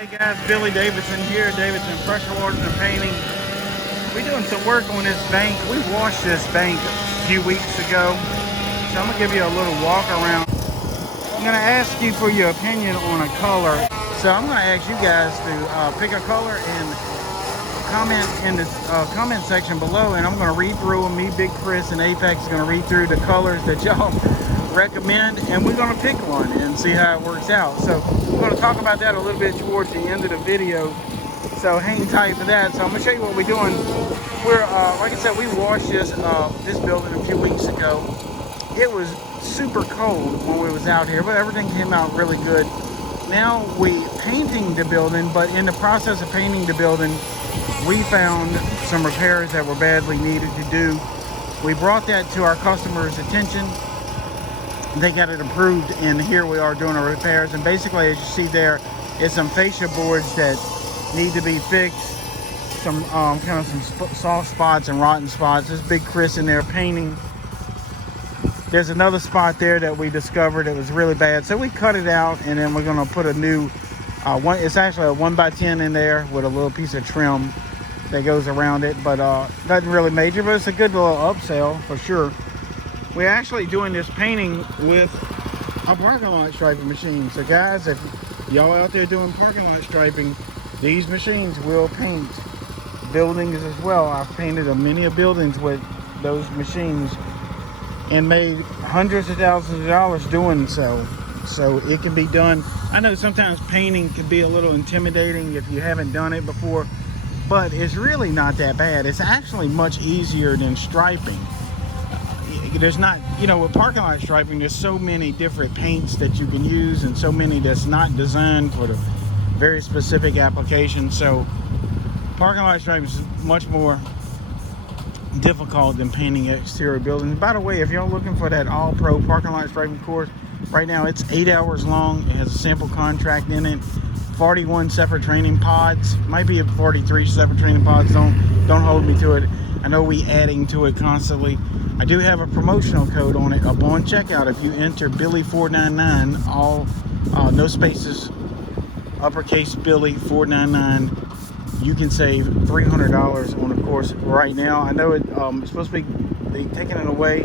Hey guys, Billy Davidson here, Davidson Pressure Washing and Painting. We're doing some work on this bank. We washed this bank a few weeks ago, so I'm gonna give you a little walk around. I'm gonna ask you for your opinion on a color. So I'm gonna ask you guys to pick a color and comment in the comment section below, and I'm gonna read through them. Me, Big Chris, and Apex is gonna read through the colors that y'all recommend, and we're gonna pick one and see how it works out. So we're gonna talk about that a little bit towards the end of the video, so hang tight for that. So I'm gonna show you what we're doing. We're like I said, we washed this building a few weeks ago. It was super cold when we was out here, but everything came out really good. Now we painting the building, but in the process of painting the building, we found some repairs that were badly needed to do. We brought that to our customers' attention. They got it approved, and here we are doing our repairs. And basically, as you see there, is some fascia boards that need to be fixed. Some kind of some soft spots and rotten spots. There's Big Chris in there painting. There's another spot there that we discovered it was really bad, so we cut it out, and then we're gonna put a new one. It's actually a 1x10 in there with a little piece of trim that goes around it, but nothing really major, but it's a good little upsell for sure. We're actually doing this painting with a parking lot striping machine. So guys, if y'all out there doing parking lot striping, these machines will paint buildings as well. I've painted many buildings with those machines and made hundreds of thousands of dollars doing so. So it can be done. I know sometimes painting can be a little intimidating if you haven't done it before, but it's really not that bad. It's actually much easier than striping. There's not, you know, with parking lot striping, there's so many different paints that you can use and so many that's not designed for the very specific application. So parking lot striping is much more difficult than painting exterior buildings. By the way, if you're looking for that all pro parking lot striping course, right now it's 8 hours long. It has a sample contract in it, 41 separate training pods, might be 43 separate training pods. Don't hold me to it. I know we adding to it constantly. I do have a promotional code on it up on checkout. If you enter Billy499, all no spaces, uppercase Billy 499, you can save $300 on the course right now. I know it's supposed to be taking it away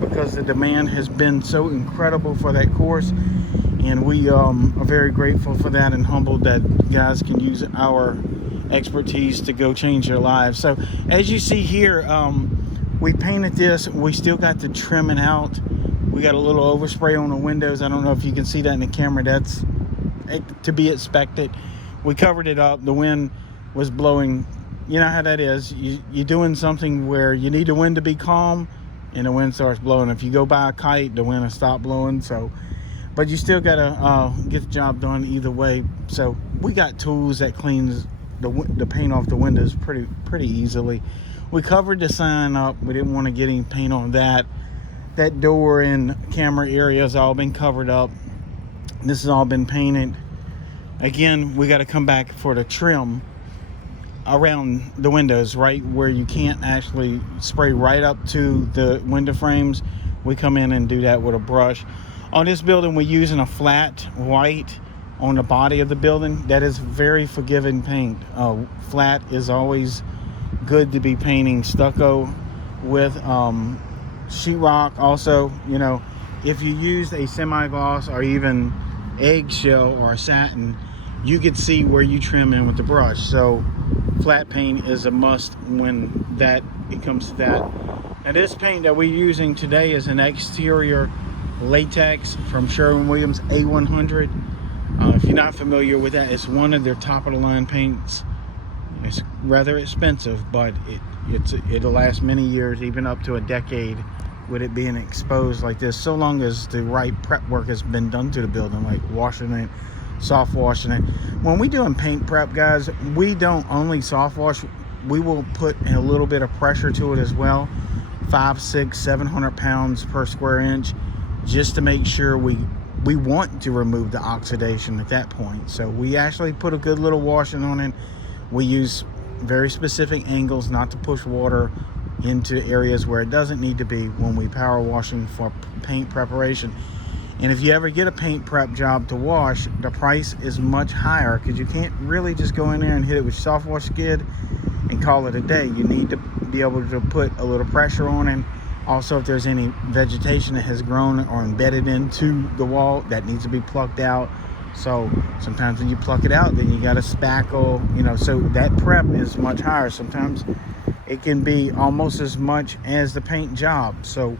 because the demand has been so incredible for that course, and we are very grateful for that and humbled that guys can use our expertise to go change their lives. So as you see here, we painted this. We still got the trimming out. We got a little overspray on the windows. I don't know if you can see that in the camera. That's to be expected. We covered it up. The wind was blowing. You know how that is. You're doing something where you need the wind to be calm, and the wind starts blowing. If you go by a kite, the wind will stop blowing. So, but you still gotta get the job done either way. So we got tools that cleans the paint off the windows pretty easily. We covered the sign up. We didn't want to get any paint on that. That door and camera area has all been covered up. This has all been painted. Again, we got to come back for the trim around the windows, right where you can't actually spray right up to the window frames. We come in and do that with a brush. On this building, we're using a flat white on the body of the building. That is very forgiving paint. Flat is always good to be painting. Stucco with sheetrock also, you know, if you used a semi-gloss or even eggshell or a satin, you could see where you trim in with the brush. So flat paint is a must when it comes to that. Now this paint that we're using today is an exterior latex from Sherwin-Williams A100. If you're not familiar with that, it's one of their top of the line paints. It's rather expensive, but it'll last many years, even up to a decade, with it being exposed like this, so long as the right prep work has been done to the building, like washing it, soft washing it. When we doing paint prep, guys, we don't only soft wash, we will put a little bit of pressure to it as well, 500, 600, 700 pounds per square inch, just to make sure we want to remove the oxidation at that point. So we actually put a good little washing on it. We use very specific angles not to push water into areas where it doesn't need to be when we power washing for paint preparation. And if you ever get a paint prep job to wash, the price is much higher because you can't really just go in there and hit it with soft wash skid and call it a day. You need to be able to put a little pressure on it. Also, if there's any vegetation that has grown or embedded into the wall, that needs to be plucked out. So sometimes when you pluck it out, then you got to spackle, you know, so that prep is much higher. Sometimes it can be almost as much as the paint job. So,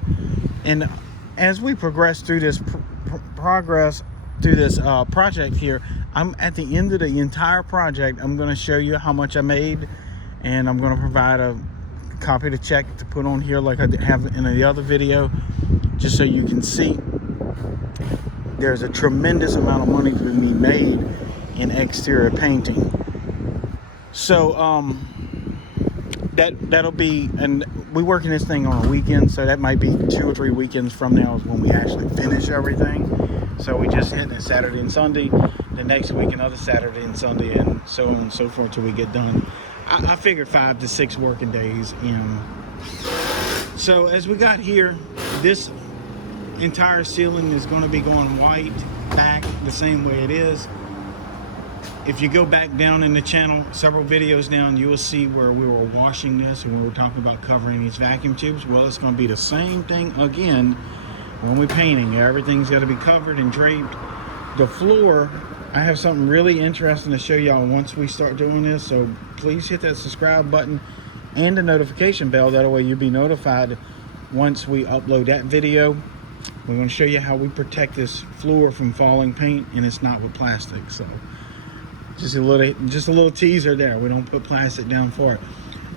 and as we progress through this project here, I'm at the end of the entire project. I'm going to show you how much I made, and I'm going to provide a copy of the check to put on here like I have in the other video, just so you can see there's a tremendous amount of money to be made in exterior painting. So that'll be, and we're working this thing on a weekend, so that might be 2 or 3 weekends from now is when we actually finish everything. So we just hit it Saturday and Sunday, the next week another Saturday and Sunday, and so on and so forth till we get done. I figured 5 to 6 working days in. So as we got here, this entire ceiling is going to be going white back the same way it is. If you go back down in the channel, several videos down, you will see where we were washing this and we were talking about covering these vacuum tubes. Well, it's going to be the same thing again when we're painting. Everything's got to be covered and draped. The floor, I have something really interesting to show y'all once we start doing this, so please hit that subscribe button and the notification bell. That way you'll be notified once we upload that video. We're going to show you how we protect this floor from falling paint, and it's not with plastic. So just a little teaser there. We don't put plastic down for it.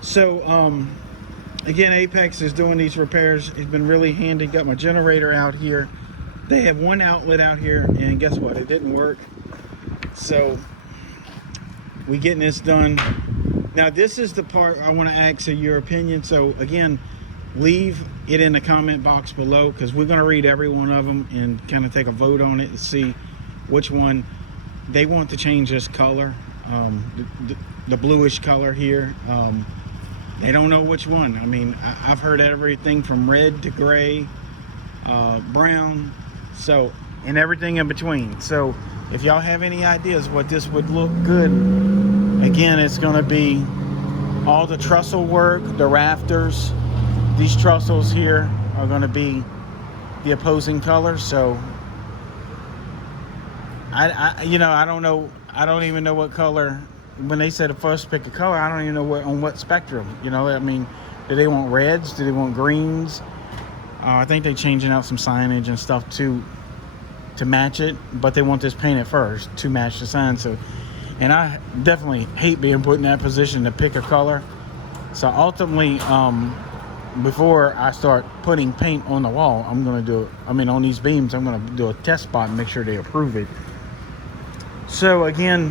So again, Apex is doing these repairs. It's been really handy. Got my generator out here. They have one outlet out here, and guess what? It didn't work. So we getting this done. Now this is the part I want to ask your opinion. So again, leave it in the comment box below, because we're going to read every one of them and kind of take a vote on it and see which one they want to change. This color, the bluish color here. They don't know which one. I mean, I've heard everything from red to gray, brown, so, and everything in between. So if y'all have any ideas what this would look good, again, it's going to be all the trestle work, the rafters. These trussels here are going to be the opposing color. So I don't know. I don't even know what color. When they said first pick a color, I don't even know on what spectrum. You know, I mean, do they want reds? Do they want greens? I think they're changing out some signage and stuff to match it, but they want this painted first to match the sign. So, and I definitely hate being put in that position to pick a color. So ultimately, before I start putting paint on the wall, I'm gonna do, on these beams, I'm gonna do a test spot and make sure they approve it. So again,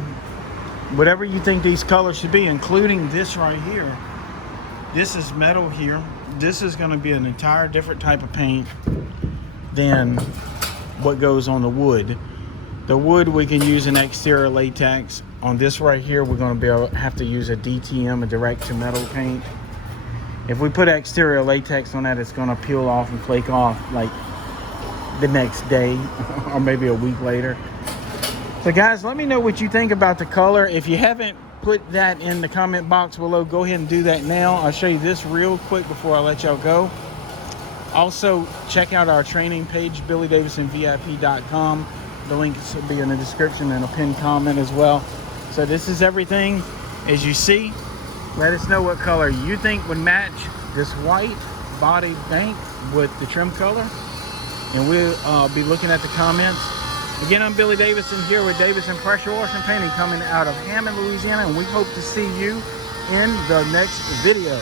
whatever you think these colors should be, including this right here, this is metal here. This is gonna be an entire different type of paint than what goes on the wood. The wood, we can use an exterior latex. On this right here, we're gonna have to use a DTM, a direct to metal paint. If we put exterior latex on that, it's gonna peel off and flake off like the next day or maybe a week later. So guys, let me know what you think about the color. If you haven't put that in the comment box below, go ahead and do that now. I'll show you this real quick before I let y'all go. Also, check out our training page, BillyDavidsonVIP.com. The link will be in the description and a pinned comment as well. So this is everything as you see. Let us know what color you think would match this white body bank with the trim color, and we'll be looking at the comments. Again, I'm Billy Davidson here with Davidson Pressure Washing Painting, coming out of Hammond, Louisiana, and we hope to see you in the next video.